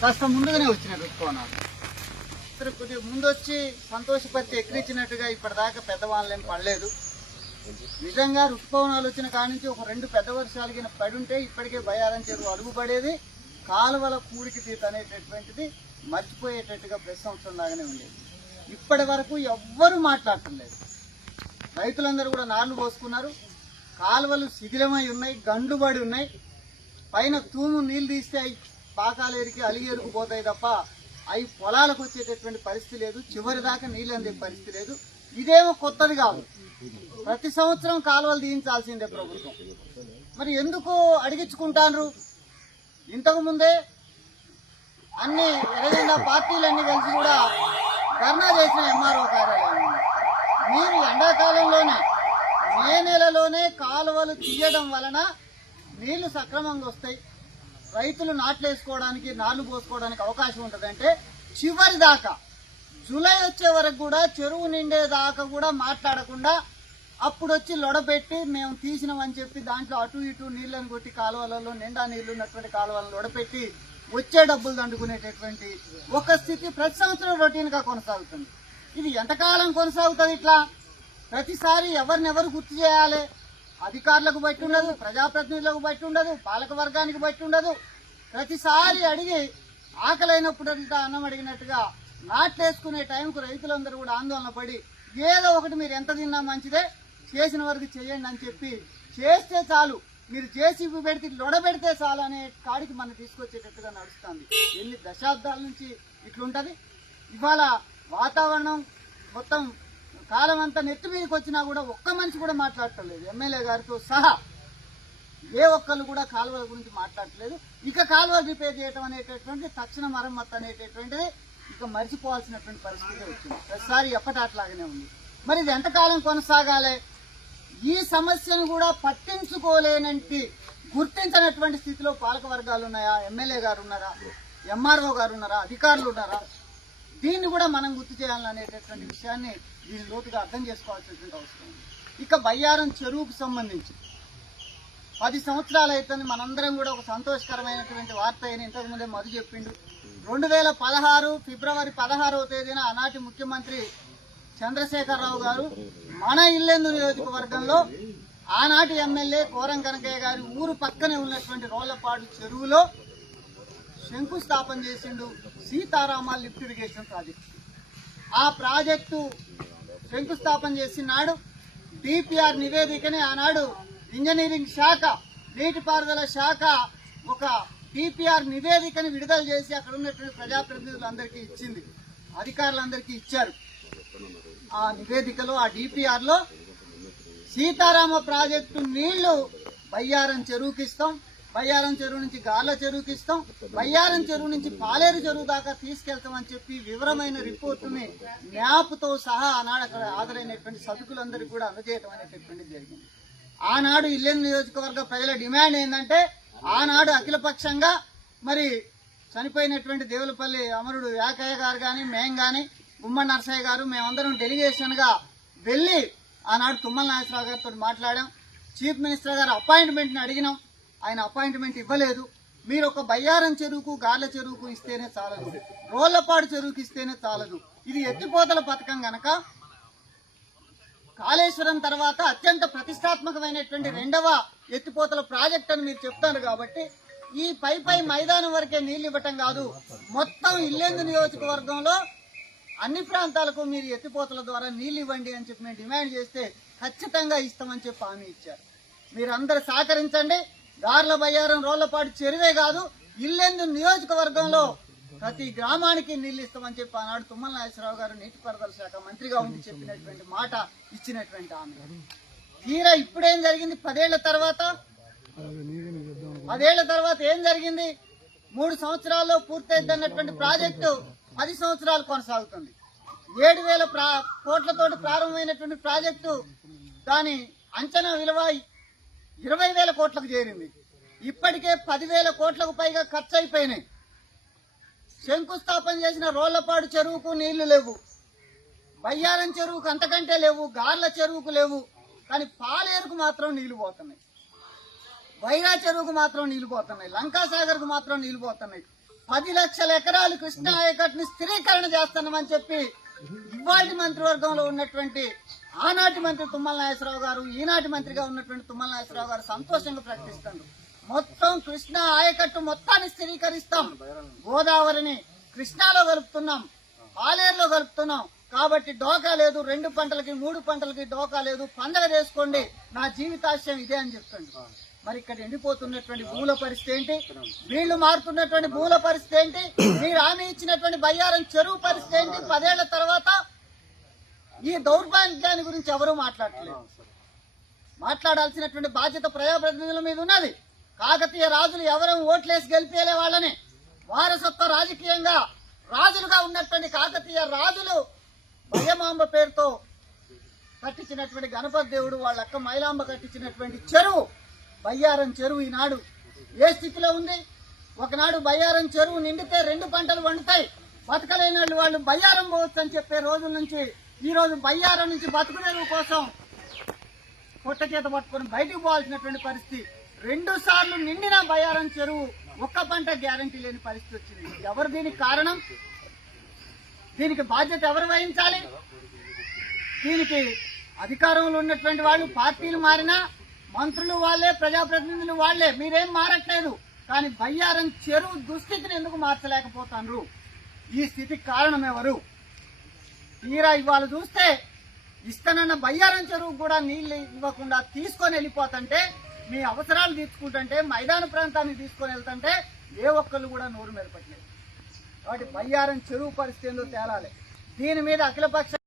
కాస్త ముందుగానే వచ్చిన ఋతుపవనాలు ఇక్కడ కొద్దిగా ముందు వచ్చి సంతోషపరిచి ఎక్కిరించినట్టుగా ఇప్పటిదాకా పెద్దవాళ్ళు ఏం పడలేదు. నిజంగా ఋతుపవనాలు వచ్చిన కాడి నుంచి ఒక రెండు పెద్ద వర్షాలు కింద పడి ఉంటే ఇప్పటికే భయాలని చెరువు అడుగుపడేది కాలువల కూడికి తీత అనేటటువంటిది మర్చిపోయేటట్టుగా ప్రతి సంవత్సరం లాగానే ఉండేది. ఇప్పటి వరకు ఎవ్వరూ మాట్లాడటం రైతులందరూ కూడా నార్లు పోసుకున్నారు. కాలువలు శిథిలమై ఉన్నాయి గండుబడి ఉన్నాయి. పైన తూము నీళ్ళు తీస్తే పాకాలేరికి అలిగేరుకు పోతాయి తప్ప అవి పొలాలకు వచ్చేటటువంటి పరిస్థితి లేదు. చివరి దాకా నీళ్ళు అందే పరిస్థితి లేదు. ఇదేమో కొత్తది కాదు. ప్రతి సంవత్సరం కాలువలు తీయించాల్సిందే ప్రభుత్వం. మరి ఎందుకు అడిగించుకుంటాను ఇంతకు ముందే అన్ని ఎరగైన పార్టీలన్నీ కలిసి కూడా ధర్నా చేసిన ఎంఆర్ఓ కార్యాలయం మీరు ఎండాకాలంలోనే మే నెలలోనే కాలువలు తీయడం వలన నీళ్ళు సక్రమంగా వస్తాయి. రైతులు నాట్లు వేసుకోవడానికి పోసుకోవడానికి అవకాశం ఉంటుందంటే చివరి దాకా జూలై వచ్చే వరకు కూడా చెరువు నిండే దాకా కూడా మాట్లాడకుండా అప్పుడు వచ్చి లొడబెట్టి మేము తీసినామని చెప్పి దాంట్లో అటు ఇటు నీళ్ళని కొట్టి కాలువలలో నిండా నీళ్ళు ఉన్నటువంటి కాలువలను లొడపెట్టి వచ్చే డబ్బులు దండుకునేటటువంటి ఒక స్థితి ప్రతి సంవత్సరం రొటీన్గా కొనసాగుతుంది. ఇది ఎంతకాలం కొనసాగుతుంది ఇట్లా? ప్రతిసారి ఎవరినెవరు గుర్తు చేయాలి? అధికారులకు బట్టి ఉండదు ప్రజాప్రతినిధులకు బట్టి ఉండదు పాలక వర్గానికి బట్టి ఉండదు. ప్రతిసారి అడిగి ఆకలైనప్పుడు అన్నం అడిగినట్టుగా నాట్లేసుకునే టైంకు రైతులందరూ కూడా ఆందోళన పడి ఏదో ఒకటి మీరు ఎంత తిన్నా మంచిదే చేసిన వరకు చేయండి అని చెప్పి చేస్తే చాలు. మీరు చేసి పెడితే లొడబెడితే చాలు అనే కాడికి మనం తీసుకొచ్చేటట్టుగా నడుస్తుంది. ఎన్ని దశాబ్దాల నుంచి ఇట్లుంటుంది? ఇవాళ వాతావరణం మొత్తం కాలం అంతా నెత్తి మీదకి వచ్చినా కూడా ఒక్క మనిషి కూడా మాట్లాడటం లేదు. ఎమ్మెల్యే గారితో సహా ఏ ఒక్కళ్ళు కూడా కాలువల గురించి మాట్లాడట్లేదు. ఇక కాలువలు రిపేర్ చేయటం అనేటటువంటి తక్షణ మరమ్మతు అనేటటువంటిది ఇక మర్చిపోవాల్సినటువంటి పరిస్థితి వచ్చింది. ప్రతిసారి ఎప్పటాట్లాగానే ఉంది. మరి ఇది ఎంతకాలం కొనసాగాలి? ఈ సమస్యను కూడా పట్టించుకోలేనంటి గుర్తించనటువంటి స్థితిలో పాలక వర్గాలు ఉన్నాయా? ఎమ్మెల్యే గారు ఉన్నారా? ఎంఆర్ఓ గారు ఉన్నారా? అధికారులు ఉన్నారా? దీన్ని కూడా మనం గుర్తు చేయాలనేటటువంటి విషయాన్ని దీని లోతుగా అర్థం చేసుకోవాల్సినటువంటి అవసరం ఉంది. ఇక బయ్యారం చెరువుకు సంబంధించి పది సంవత్సరాలు అవుతుంది మనందరం కూడా ఒక సంతోషకరమైనటువంటి వార్త అయిన ఇంతకు ముందే మధు చెప్పిండు. రెండు వేల పదహారు ఫిబ్రవరి పదహారవ తేదీన ఆనాటి ముఖ్యమంత్రి చంద్రశేఖరరావు గారు మన ఇల్లెందు నియోజకవర్గంలో ఆనాటి ఎమ్మెల్యే కోరం కనకయ్య గారి ఊరు పక్కనే ఉన్నటువంటి రోళ్ళపాడు చెరువులో శంకుస్థాపన చేసిండు సీతారామ లిఫ్ట్ ఇరిగేషన్ ప్రాజెక్టు. ఆ ప్రాజెక్టు శంకుస్థాపన చేసినాడు. డిపిఆర్ నివేదికని ఆనాడు ఇంజనీరింగ్ శాఖ నీటిపారుదల శాఖ ఒక డిపిఆర్ నివేదికను విడుదల చేసి అక్కడ ఉన్నటువంటి ప్రజాప్రతినిధులందరికీ ఇచ్చింది. అధికారులందరికీ ఇచ్చారు. ఆ నివేదికలో ఆ డిపిఆర్లో సీతారామ ప్రాజెక్టు నీళ్ళు బయ్యారం చెరువుకిస్తాం బయ్యారం చెరువు నుంచి గార్ల చెరువుకి ఇస్తాం బయ్యారం చెరువు నుంచి పాలేరు చెరువు దాకా తీసుకెళ్తామని చెప్పి వివరమైన రిపోర్టుని మ్యాప్తో సహా ఆనాడు అక్కడ హాజరైనటువంటి సదుకులందరికీ కూడా అందజేయడం అనేటటువంటి జరిగింది. ఆనాడు ఇల్లెన్ నియోజకవర్గ ప్రజల డిమాండ్ ఏంటంటే ఆనాడు అఖిలపక్షంగా మరి చనిపోయినటువంటి దేవులపల్లి అమరుడు యాకయ్య గారు కానీ మేం కానీ గుమ్మ నరసయ్య గారు మేమందరం డెలిగేషన్గా వెళ్ళి ఆనాడు తుమ్మల నాగేశ్వరరావు గారితో మాట్లాడాం. చీఫ్ మినిస్టర్ గారు అపాయింట్మెంట్ని అడిగినాం. ఆయన అపాయింట్మెంట్ ఇవ్వలేదు. మీరు ఒక బయ్యారం చెరువుకు గార్ల చెరువుకు ఇస్తేనే చాలదు. రోళ్ళపాడు చెరువుకి ఇస్తేనే చాలదు. ఇది ఎత్తిపోతల పథకం గనక కాళేశ్వరం తర్వాత అత్యంత ప్రతిష్టాత్మకమైనటువంటి రెండవ ఎత్తిపోతల ప్రాజెక్ట్ అని మీరు చెప్తారు కాబట్టి ఈ పై పై మైదానం వరకే నీళ్ళు ఇవ్వటం కాదు. మొత్తం ఇల్లెందు నియోజకవర్గంలో అన్ని ప్రాంతాలకు మీరు ఎత్తిపోతల ద్వారా నీళ్ళు ఇవ్వండి అని చెప్పి మేము డిమాండ్ చేస్తే ఖచ్చితంగా ఇస్తామని చెప్పి హామీ ఇచ్చారు. మీరందరూ సహకరించండి. గార్ల బయ్యారం రోళ్ళపాటు చెరువే కాదు ఇల్లెందు నియోజకవర్గంలో ప్రతి గ్రామానికి నీళ్ళు ఇస్తామని చెప్పి ఆనాడు తుమ్మల నాగేశ్వరరావు గారు నీటిపారుదల శాఖ మంత్రిగా ఉండి చెప్పినటువంటి మాట ఇచ్చినటువంటి ఆమె. తీరా ఇప్పుడేం జరిగింది? పదేళ్ళ తర్వాత? పదేళ్ళ తర్వాత ఏం జరిగింది? మూడు సంవత్సరాల్లో పూర్తయిద్దన్నటువంటి ప్రాజెక్టు పది సంవత్సరాలు కొనసాగుతుంది. ఏడు వేల ప్రా కోట్లతోటి ప్రారంభమైనటువంటి ప్రాజెక్టు దాని అంచనా విలువ ఇరవై వేల కోట్లకు చేరింది. ఇప్పటికే పదివేల కోట్లకు పైగా ఖర్చు అయిపోయినాయి. శంకుస్థాపన చేసిన రోళ్ళపాడు చెరువుకు నీళ్ళు లేవు. బయ్యారం చెరువుకు అంతకంటే లేవు గార్ల చెరువుకు లేవు. కానీ పాలేరుకు మాత్రం నీళ్ళు పోతున్నాయి. వైరా చెరువుకు మాత్రం నీళ్ళు పోతున్నాయి. లంకాసాగర్కు మాత్రం నీళ్ళు పోతున్నాయి. పది లక్షల ఎకరాలు కృష్ణా ఆయకట్టుని స్థిరీకరణ చేస్తున్నామని చెప్పి ఇవాళ మంత్రివర్గంలో ఉన్నటువంటి ఆనాటి మంత్రి తుమ్మల నాగేశ్వరరావు గారు ఈనాటి మంత్రిగా ఉన్నటువంటి తుమ్మల నాగేశ్వరరావు గారు సంతోషంగా ప్రకటిస్తున్నారు. మొత్తం కృష్ణా ఆయకట్టు మొత్తాన్ని స్థిరీకరిస్తాం. గోదావరిని కృష్ణాలో కలుపుతున్నాం పాలేరులో కలుపుతున్నాం. కాబట్టి డోకా లేదు రెండు పంటలకి మూడు పంటలకి డోకా లేదు. పండగ చేసుకోండి. నా జీవితాశయం ఇదే అని చెప్తుంది. మరి ఇక్కడ ఎండిపోతున్నటువంటి భూముల పరిస్థితి ఏంటి? వీళ్ళు మారుతున్నటువంటి భూముల పరిస్థితి ఏంటి? మీరు హామీ ఇచ్చినటువంటి బయ్యారం చెరువు పరిస్థితి ఏంటి? పదేళ్ళ తర్వాత ఈ దౌర్భాగ్యాన్ని గురించి ఎవరూ మాట్లాడలేదు మాట్లాడాల్సినటువంటి బాధ్యత ప్రజాప్రతినిధుల మీద ఉన్నది. కాకతీయ రాజులు ఎవరెం ఓట్లేసి గెలిపేలే వాళ్ళని. వారసత్వ రాజకీయంగా రాజులుగా ఉన్నటువంటి కాకతీయ రాజులు భయమాంబ పేరుతో కట్టించినటువంటి గణపతి దేవుడు వాళ్ళ అక్క మైలాంబ కట్టించినటువంటి చెరువు బయ్యారం చెరువు ఈనాడు. ఏ స్థితిలో ఉంది? ఒకనాడు బయ్యారం చెరువు నిండితే రెండు పంటలు వండుతాయి బతకలేని వాళ్ళు వాళ్ళు బయ్యారం పోవచ్చు అని చెప్పే రోజుల నుంచి ఈ రోజు బయ్యారం నుంచి బతుకునేరువు కోసం పొట్ట చేత పట్టుకొని బయటకు పోవాల్సినటువంటి పరిస్థితి. రెండు సార్లు నిండిన బయ్యారం చెరువు ఒక్క పంట గ్యారంటీ లేని పరిస్థితి వచ్చింది. ఎవరు దీనికి కారణం? దీనికి బాధ్యత ఎవరు వహించాలి? దీనికి అధికారంలో ఉన్నటువంటి వాళ్ళు పార్టీలు మారినా మంత్రులు వాళ్ళే ప్రజాప్రతినిధులు వాళ్ళే. మీరేం మారట్లేదు. కానీ బయ్యారం చెరువు దుస్థితిని ఎందుకు మార్చలేకపోతాను ఈ స్థితికి కారణం ఎవరు? తీరా ఇవాళ చూస్తే ఇస్తానన్న బయ్యారం చెరువు కూడా నీళ్ళు ఇవ్వకుండా తీసుకొని వెళ్ళిపోతుంటే మీ అవసరాలు తీర్చుకుంటుంటే మైదాన ప్రాంతాన్ని తీసుకొని వెళ్తుంటే ఏ ఒక్కళ్ళు కూడా నోరు మెరపట్లేదు కాబట్టి బయ్యారం చెరువు పరిస్థితి ఏందో తేలాలి. దీని మీద అఖిలపక్ష